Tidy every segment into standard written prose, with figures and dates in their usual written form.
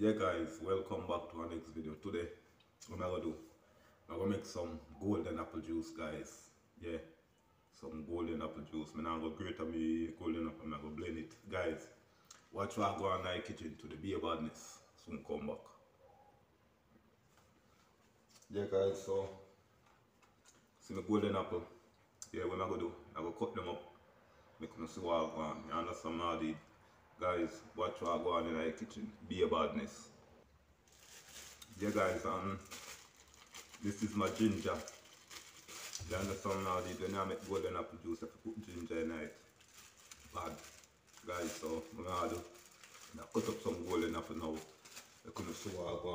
Yeah guys, welcome back to our next video. Today, what I'm gonna do, I'm gonna make some golden apple juice guys. Yeah, some golden apple juice. I'm gonna grate me golden apple, I'm gonna blend it. Guys, watch what I go in the kitchen to the beer badness. Soon come back. Yeah guys, so see my golden apple. Yeah, what I'm gonna do, I'm gonna cut them up. Make them see what I go on. You understand how I did? Guys, watch what I go on in the kitchen. Beer badness. Yeah guys, this is my ginger. You understand now, when I make golden apple juice, I have to put ginger in it. Bad. Guys, so what I do, I cut up some golden apple now. I couldn't see what I go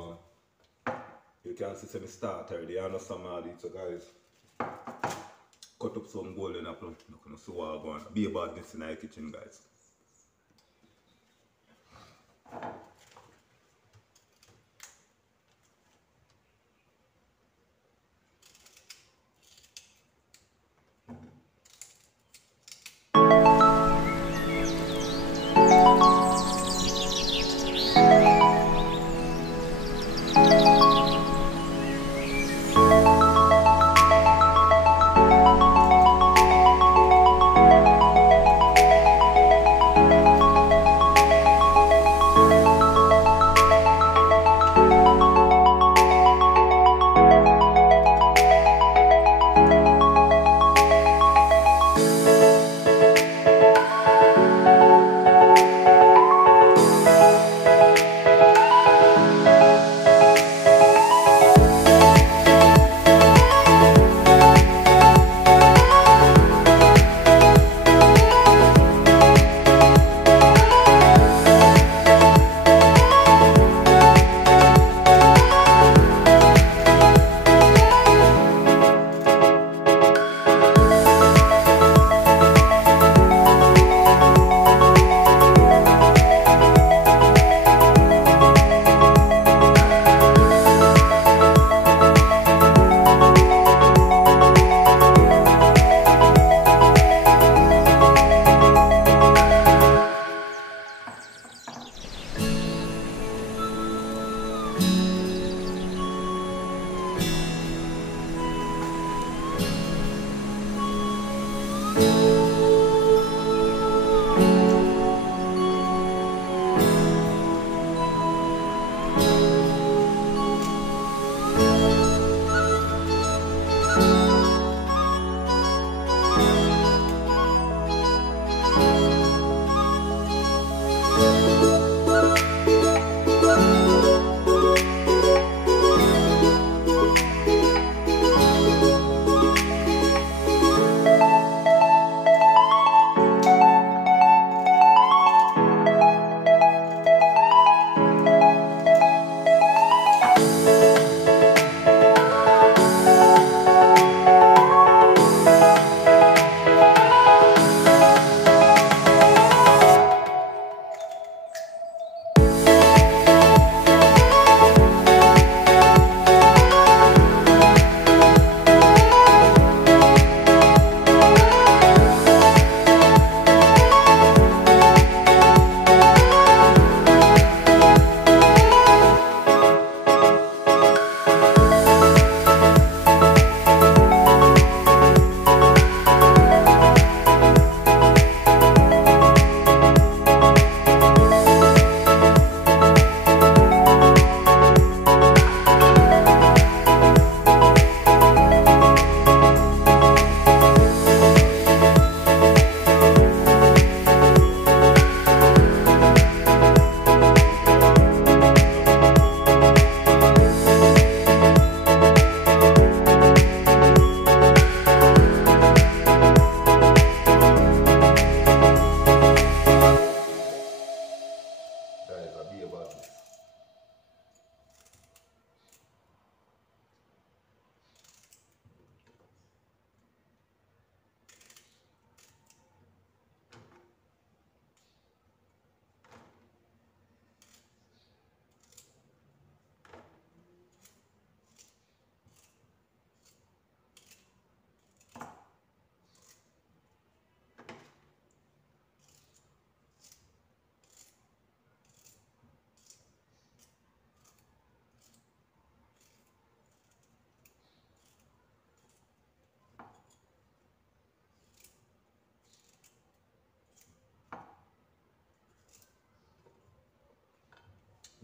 on. You can see me start already, you understand how I did, so guys. Cut up some golden apple, I couldn't see what I go on. Be about this in the kitchen guys.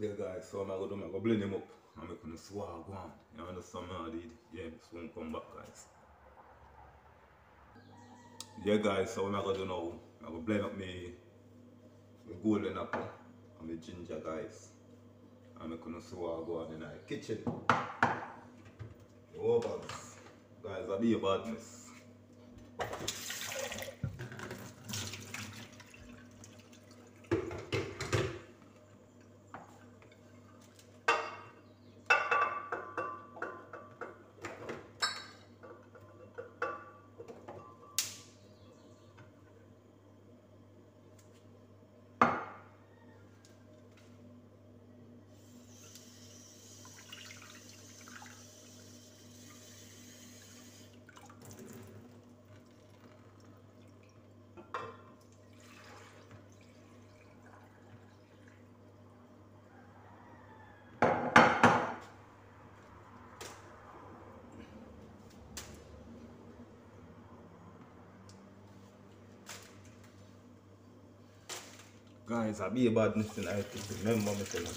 Yeah guys, so I'm gonna blend him up and I'm gonna swag one. You understand me? I did. Yeah, this won't come back guys. Yeah guys, so what I'm gonna do now, I'm gonna blend up my golden apple and my ginger guys. And I'm gonna swag one in the kitchen. Oh guys, I be a badness. Guys, I be a badness in the kitchen. Remember me telling you.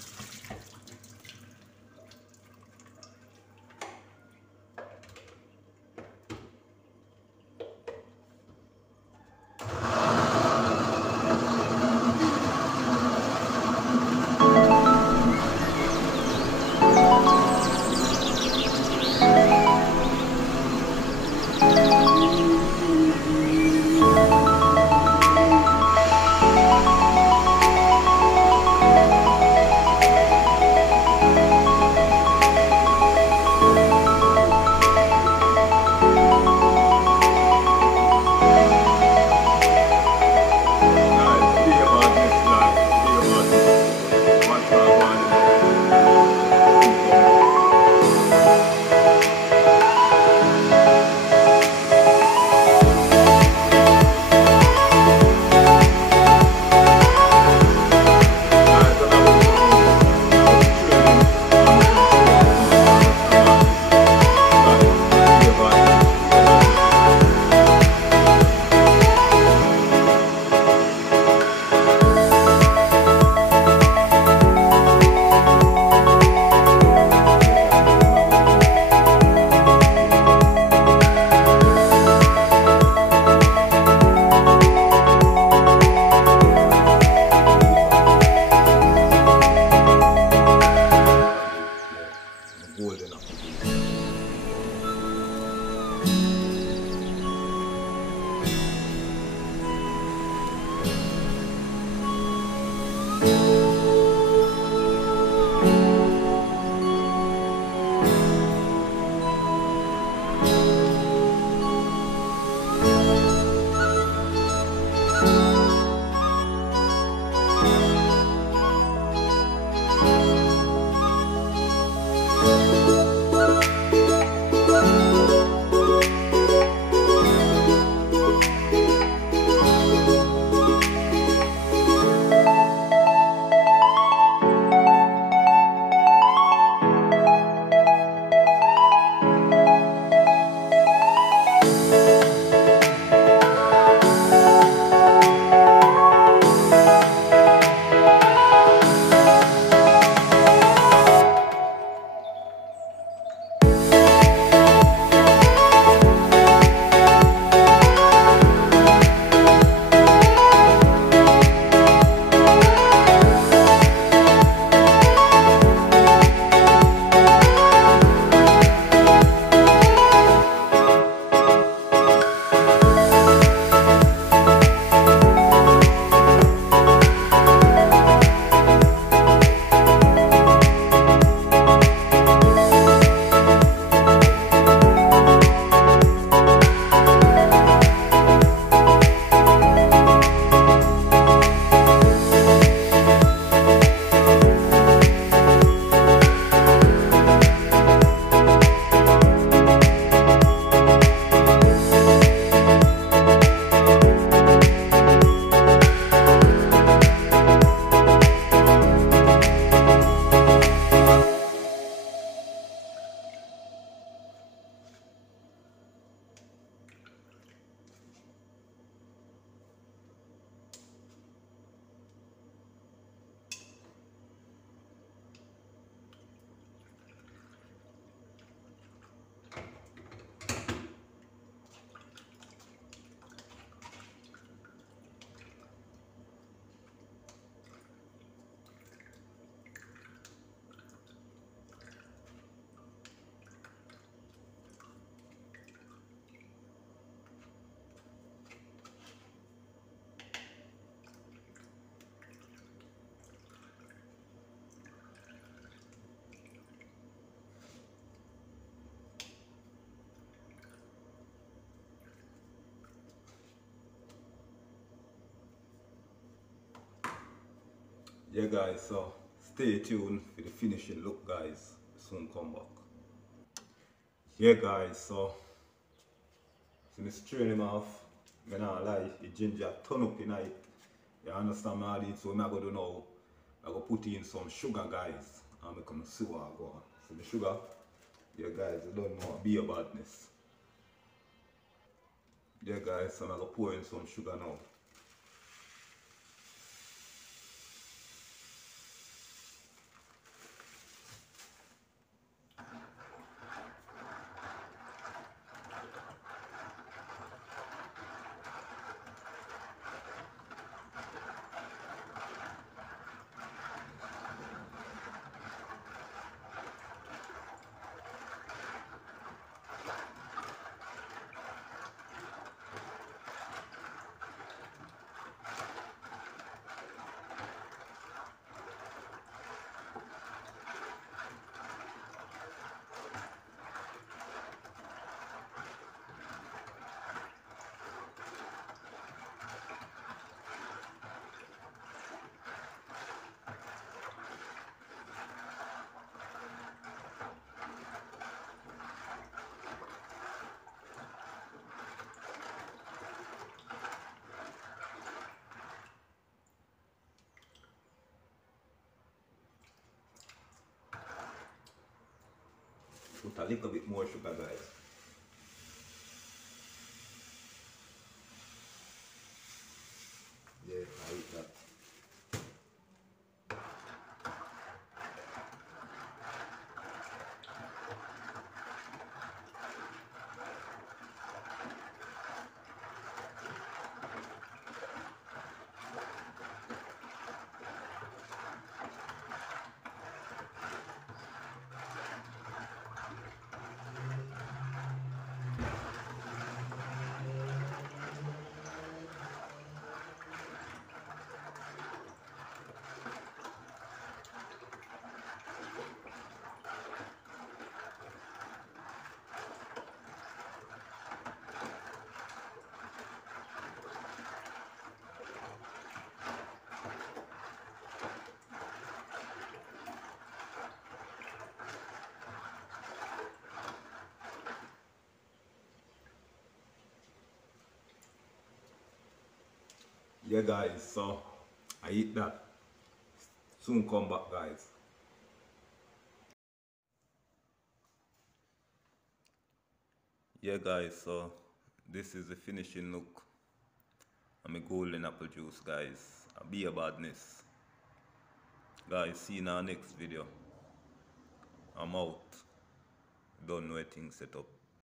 Yeah guys, so stay tuned for the finishing look guys. Soon come back. Yeah guys, so me strain him off. Me not lie, the ginger turn up in it. You understand me all this, so me I go do now. I go put in some sugar guys and me come see what I go on. So the sugar, yeah guys, you don't know be a badness. Yeah guys, so I go pour in some sugar now. Put a little bit more sugar guys. Yeah, I eat that. Yeah guys, so I eat that. Soon come back guys. Yeah guys, so this is the finishing look. I'm a golden apple juice guys. Be a badness. Guys, see you in our next video. I'm out. Don't know a thing set up.